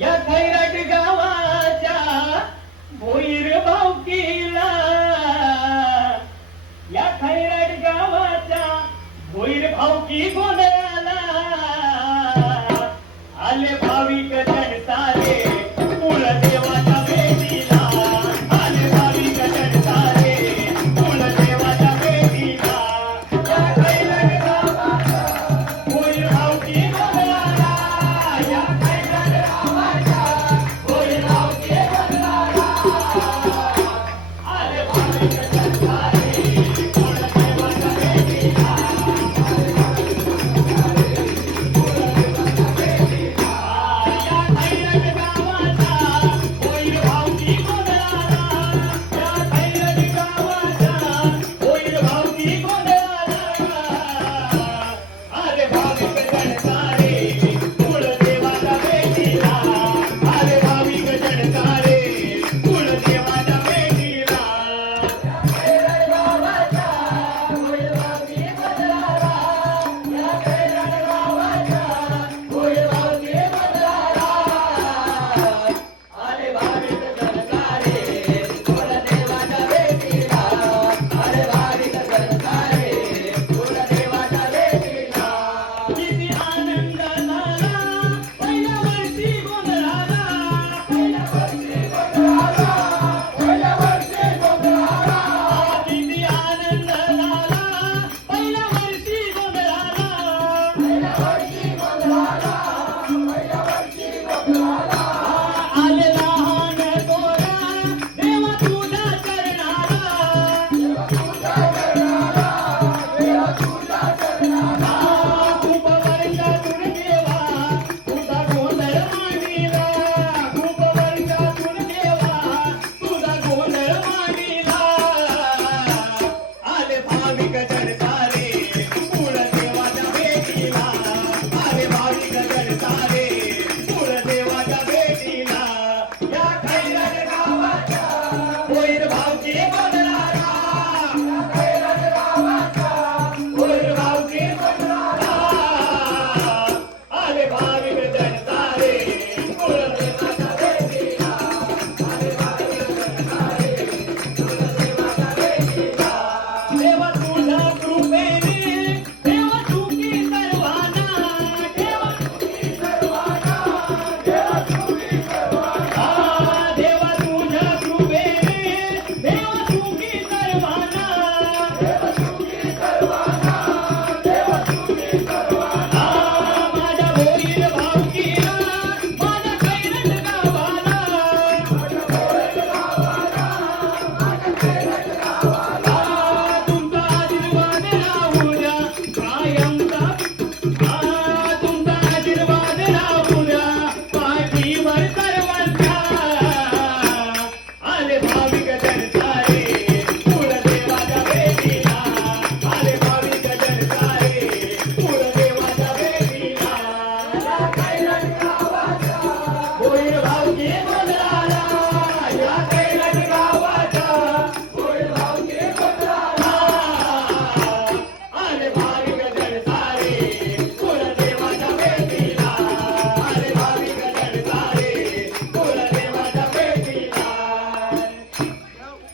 या खैराट गावाच्या भोईर भावकीला या भावकी बोला. Yeah. Gracias.